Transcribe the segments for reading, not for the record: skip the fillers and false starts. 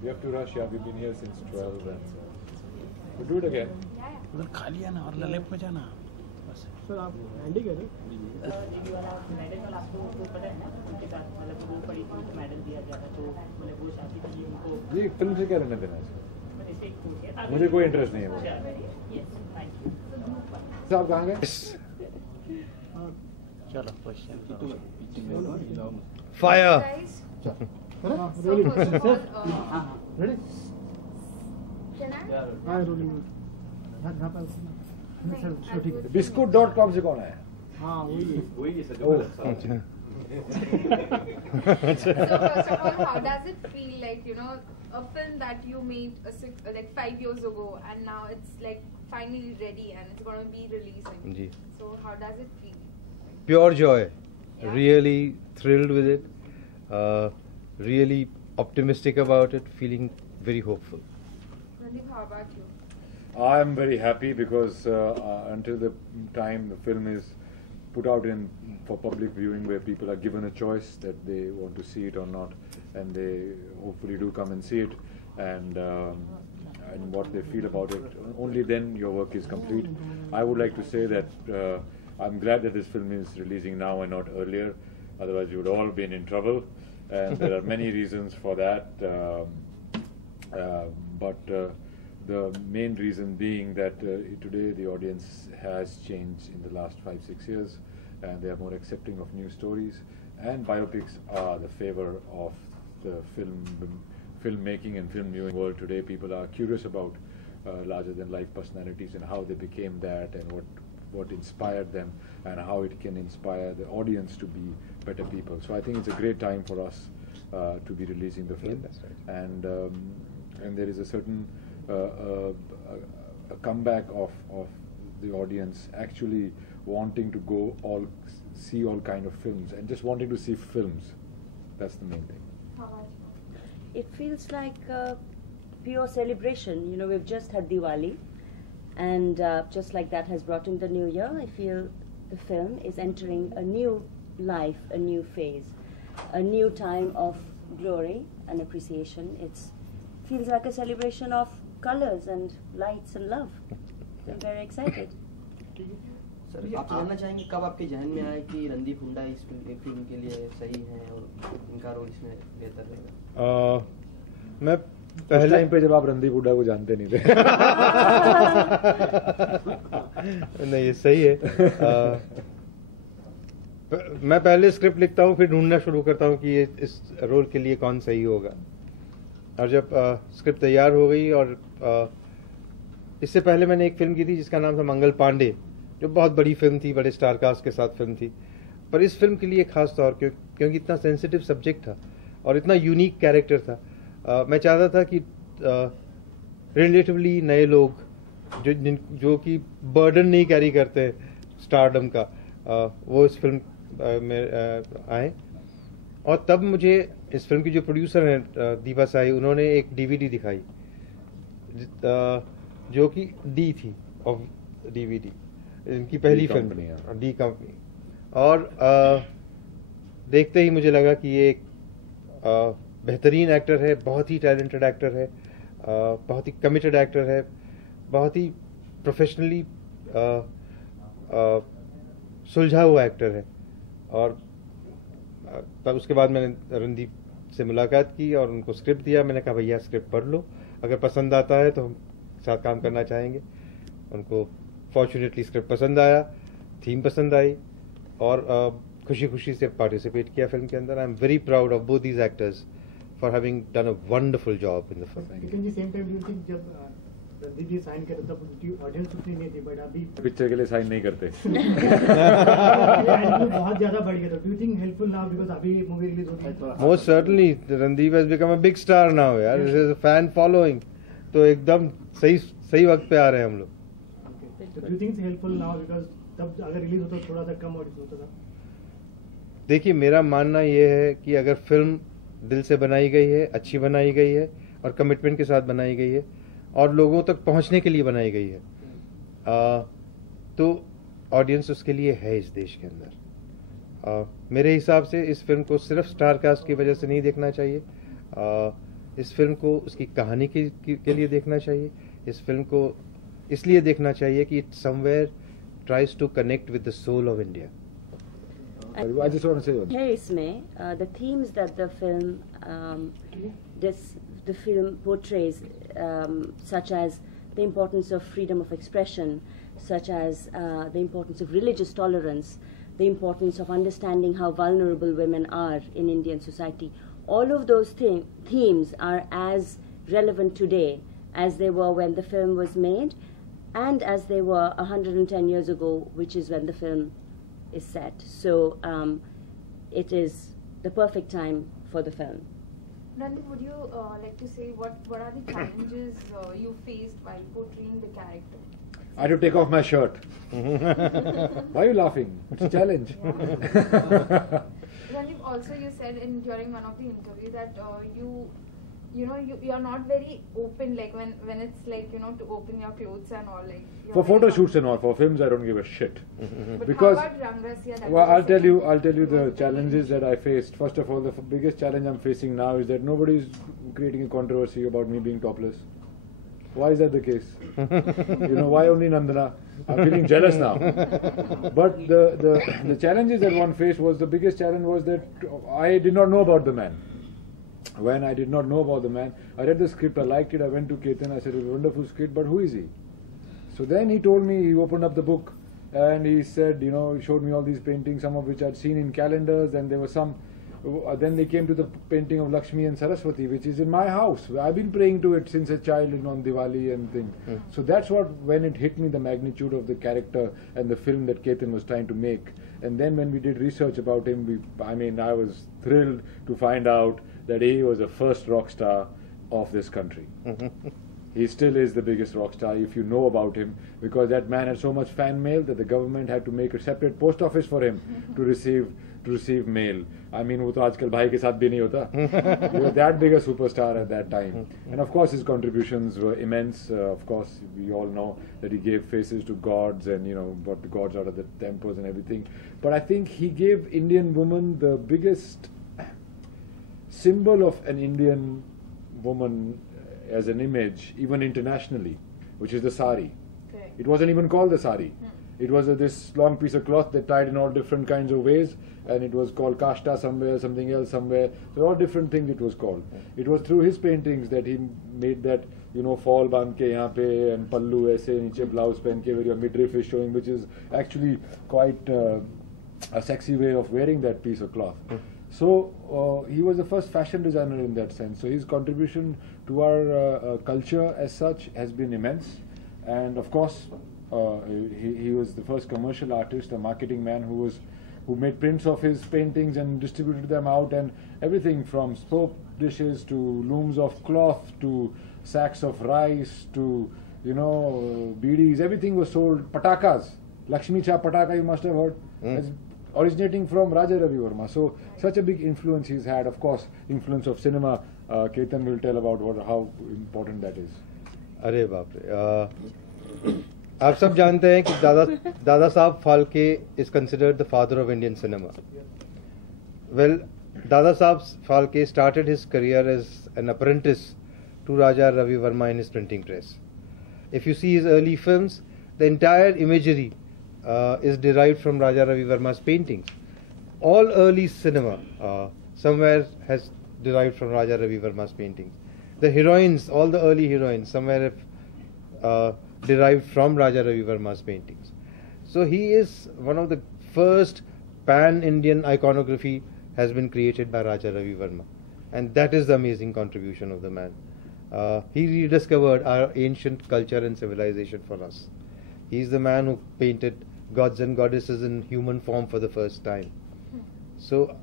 We have to rush. Yeah, we've been here since 12, and we'll do it again. उधर खाली है ना और ललित में जाना बस। सर आप हैंडी करें दीदी वाला मेडल वाला आपको पता है ना, उनके साथ मतलब वो पड़ी थी, उनको मेडल दिया गया था, तो मतलब वो शादी थी उनको। जी, फिल्म से क्या लेना देना है? मुझे कोई इंटरेस्ट नहीं है वो। साहब कहाँ गए? चलो क्वेश्चन Fire. रोलिंग सर हाँ रेडी Can I? हाँ रोलिंग यहाँ पर सर ठीक है Biscuit.com से कौन आया? हाँ वही So first of all, how does it feel like, you know, a film that you made like 5 years ago and now it's like finally ready and it's going to be releasing. जी. So how does it feel? Pure joy. Yeah. Really thrilled with it. Really optimistic about it. Feeling very hopeful. Randeep, how about you? I am very happy because until the time the film is put out for public viewing, where people are given a choice that they want to see it or not, and they hopefully do come and see it, and what they feel about it, only then your work is complete. I would like to say that I'm glad that this film is releasing now and not earlier, otherwise you would all been in trouble, and there are many reasons for that, but the main reason being that today the audience has changed in the last 5-6 years, and they are more accepting of new stories, and biopics are the favor of the filmmaking and film viewing world today. People are curious about larger than life personalities and how they became that, and what inspired them, and how it can inspire the audience to be better people. So I think it's a great time for us to be releasing the film. That's right. And there is a certain a comeback of the audience actually wanting to see all kind of films and just wanting to see films. That's the main thing. How about you? It feels like a pure celebration. You know, we've just had Diwali, and just like that has brought in the new year, I feel the film is entering a new life, a new phase, a new time of glory and appreciation. It feels like a celebration of colors and lights and love. I'm very excited. Sir आप जानना चाहेंगे कब आपके जहन में आया कि रणदीप हुड्डा इस फिल्म के लिए सही हैं और इनका रोल इसमें बेहतर रहेगा? मैं पहले टाइम पे जब आप रणदीप हुड्डा को जानते नहीं थे। नहीं ये सही है। मैं पहले स्क्रिप्ट लिखता हूँ, फिर ढूंढना शुरू करता हूँ कि ये इस रोल के लिए कौन सही होगा, और जब स्क्रिप्ट तैयार हो गई, और इससे पहले मैंने एक फिल्म की थी जिसका नाम था मंगल पांडे, जो बहुत बड़ी फिल्म थी, बड़े स्टार कास्ट के साथ फिल्म थी, पर इस फिल्म के लिए खास तौर क्योंकि इतना सेंसिटिव सब्जेक्ट था और इतना यूनिक कैरेक्टर था, मैं चाहता था कि रिलेटिवली नए लोग जो कि बर्डन नहीं कैरी करते हैं स्टारडम का, वो इस फिल्म में आए। और तब मुझे इस फिल्म की जो प्रोड्यूसर हैं दीपा साई, उन्होंने एक डीवीडी दिखाई जो कि डी थी ऑफ डीवीडी, इनकी पहली फिल्म डी कंपनी, और देखते ही मुझे लगा कि ये एक बेहतरीन एक्टर है, बहुत ही टैलेंटेड एक्टर है, बहुत ही कमिटेड एक्टर है, बहुत ही प्रोफेशनली सुलझा हुआ एक्टर है। और तब उसके बाद मैंने रणदीप से मुलाकात की और उनको स्क्रिप्ट दिया। मैंने कहा भैया स्क्रिप्ट पढ़ लो, अगर पसंद आता है तो हम साथ काम करना चाहेंगे। उनको फॉर्चुनेटली स्क्रिप्ट पसंद आया, थीम पसंद आई, और खुशी खुशी से पार्टिसिपेट किया फिल्म के अंदर। I am very proud of both these actors for having done a wonderful job in the film. लेकिन जी same time do you think जब रणदीप जी साइन करे तब ऑडियंस उतनी नहीं थी, बट अभी पिक्चर के लिए साइन नहीं करते। बहुत ज्यादा बढ़ गया, तो do you think helpful now because अभी मूवी रिलीज होगी? Most certainly Randeep has become a big star now यार, this is a fan following, तो एकदम सही वक्त पे आ रहे हैं हम लोग। तो do you think it's helpful now because तब अगर रिलीज होता तो थोड़ा सा कम ऑडियंस होता था? देखिए मेरा मानना ये है कि अगर फिल्म दिल से बनाई गई है, अच्छी बनाई गई है और कमिटमेंट के साथ बनाई गई है और लोगों तक पहुंचने के लिए बनाई गई है, तो ऑडियंस उसके लिए है इस देश के अंदर। मेरे हिसाब से इस फिल्म को सिर्फ स्टार कास्ट की वजह से नहीं देखना चाहिए। इस फिल्म को उसकी कहानी के लिए देखना चाहिए. इस फिल्म को इसलिए देखना चाहिए कि it somewhere tries to connect with the soul of India. I just want to say one. Here इसमें the themes that the film portrays, such as the importance of freedom of expression, such as the importance of religious tolerance, the importance of understanding how vulnerable women are in Indian society. All of those themes are as relevant today as they were when the film was made, and as they were 110 years ago, which is when the film is set. So it is the perfect time for the film. Randeep, would you like to say what are the challenges you faced while portraying the character? I had to take off my shirt. Why are you laughing? It's a challenge. Randeep, also you said during one of the interview that you are not very open, like when it's like, to open your clothes and all, like For photo shoots and all, for films I don't give a shit. But Because how about Rangrasiya? well, I'll tell you the challenges that I faced. First of all, the biggest challenge I'm facing now is that nobody is creating a controversy about me being topless. Why is that the case? Why only Nandana? I'm feeling jealous now. But the challenges that one faced was, the biggest challenge was that I did not know about the man. When I did not know about the man, I read the script, I liked it, I went to Ketan, I said, it's a wonderful script, but who is he? So then he told me, he opened up the book and he said, he showed me all these paintings, some of which I'd seen in calendars, and there were some, then they came to the painting of Lakshmi and Saraswati, which is in my house. I've been praying to it since a child on Diwali and things. So that's when it hit me, the magnitude of the character and the film that Ketan was trying to make. And then when we did research about him, I was thrilled to find out that he was the first rock star of this country. He still is the biggest rock star if you know about him, because that man had so much fan mail that the government had to make a separate post office for him to receive mail. वो तो आजकल भाई के साथ भी नहीं होता. He was that big a superstar at that time. And of course his contributions were immense. Of course we all know that he gave faces to gods and brought the gods out of the temples and everything. But I think he gave Indian woman the biggest symbol of an Indian woman as an image, even internationally, which is the sari. Okay. It wasn't even called the sari. It was this long piece of cloth that tied in all different kinds of ways, and it was called kashta somewhere, something else somewhere. So all different things it was called. It was through his paintings that he made that, fall band ke yahan pe and pallu aise niche blouse pen ke where your midriff is showing, which is actually quite a sexy way of wearing that piece of cloth. So he was the first fashion designer in that sense. So his contribution to our culture as such has been immense. And of course, he was the first commercial artist, a marketing man who made prints of his paintings and distributed them out, and everything from soap dishes to looms of cloth to sacks of rice to beedies. Everything was sold. Patakas, Lakshmi Cha Pataka, you must have heard. Originating from Raja Ravi Verma. So such a big influence he's had. Of course, influence of cinema. Ketan will tell about how important that is. अरे बाप रे. आप सब जानते हैं कि Dada Saheb Phalke is considered the father of Indian cinema. Well, Dada Saheb Phalke started his career as an apprentice to Raja Ravi Verma in his printing press. If you see his early films, the entire imagery is derived from Raja Ravi Verma's paintings. All early cinema somewhere has derived from Raja Ravi Verma's paintings. The heroines, all the early heroines, somewhere have derived from Raja Ravi Verma's paintings. So he is one of the first pan-Indian iconography has been created by Raja Ravi Verma, and that is the amazing contribution of the man. He rediscovered our ancient culture and civilization for us. He is the man who painted gods and goddesses in human form for the first time. So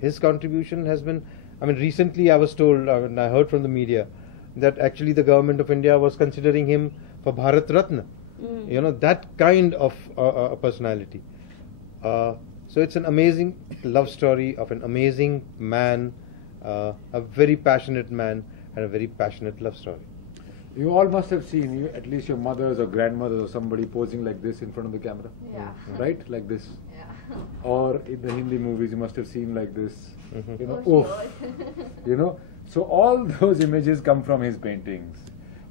his contribution has been, recently I was told, I heard from the media, that actually the government of India was considering him for Bharat Ratna. That kind of personality. So it's an amazing love story of an amazing man, a very passionate man, and a very passionate love story. You all must have seen, at least your mothers or grandmothers or somebody posing like this in front of the camera. Yeah. Right? Like this. Yeah. Or in the Hindi movies you must have seen like this. Oh, Oof. So all those images come from his paintings.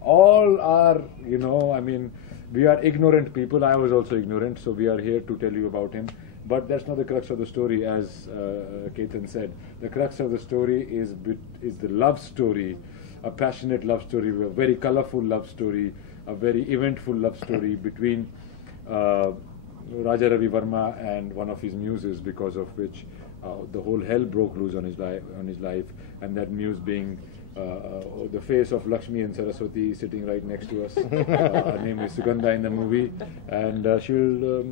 All are, you know, I mean, we are ignorant people. I was also ignorant, so we are here to tell you about him. But that's not the crux of the story, as Ketan said. The crux of the story is the love story, a passionate love story, a very colorful love story, a very eventful love story between Raja Ravi Verma and one of his muses, because of which the whole hell broke loose on his life, and that muse being the face of Lakshmi and Saraswati sitting right next to us. Her name is Sugandha in the movie, and she'll